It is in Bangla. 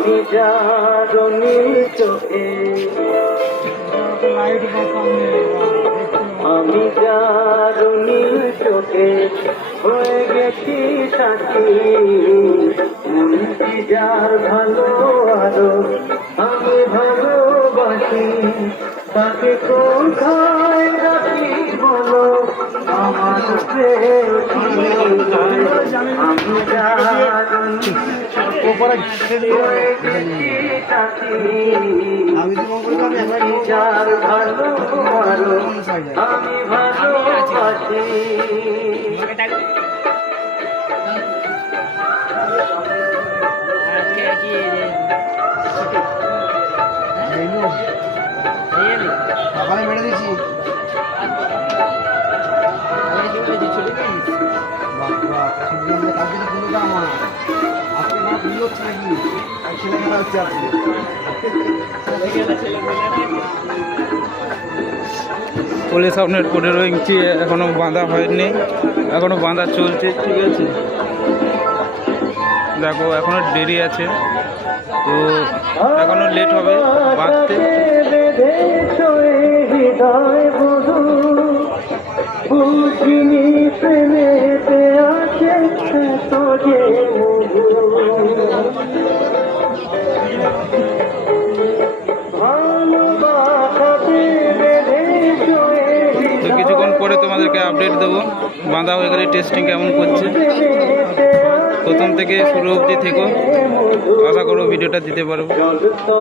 আমি যার নীল চোখে, আমি যার নীল চোখে হয়ে গেছি সাথী, মনটি যার ভালো আরো আমি ভালোবাসি, তাকে কোথায় রাখি বলো আমার প্রেম, আমি যার আমি যার ভালো আরো আমি ভালোবাসি। সকালে মেরে দিচ্ছি পুলিশ আপনার 15 ইঞ্চি এখনো বাঁধা হয়নি, এখনো বাঁধা চলছে। ঠিক আছে, দেখো এখনো দেরি আছে, তো এখনো লেট হবে বাঁধতে। বুঝিনি প্রেমেতে আছে তো যে তো কিছুক্ষণ পরে তোমাদেরকে আপডেট দেবো বাঁধা হয়ে গেলে টেস্টিং কেমন করছে। প্রথম থেকে শুরু অবধি থেকো, আশা করো ভিডিওটা দিতে পারবো।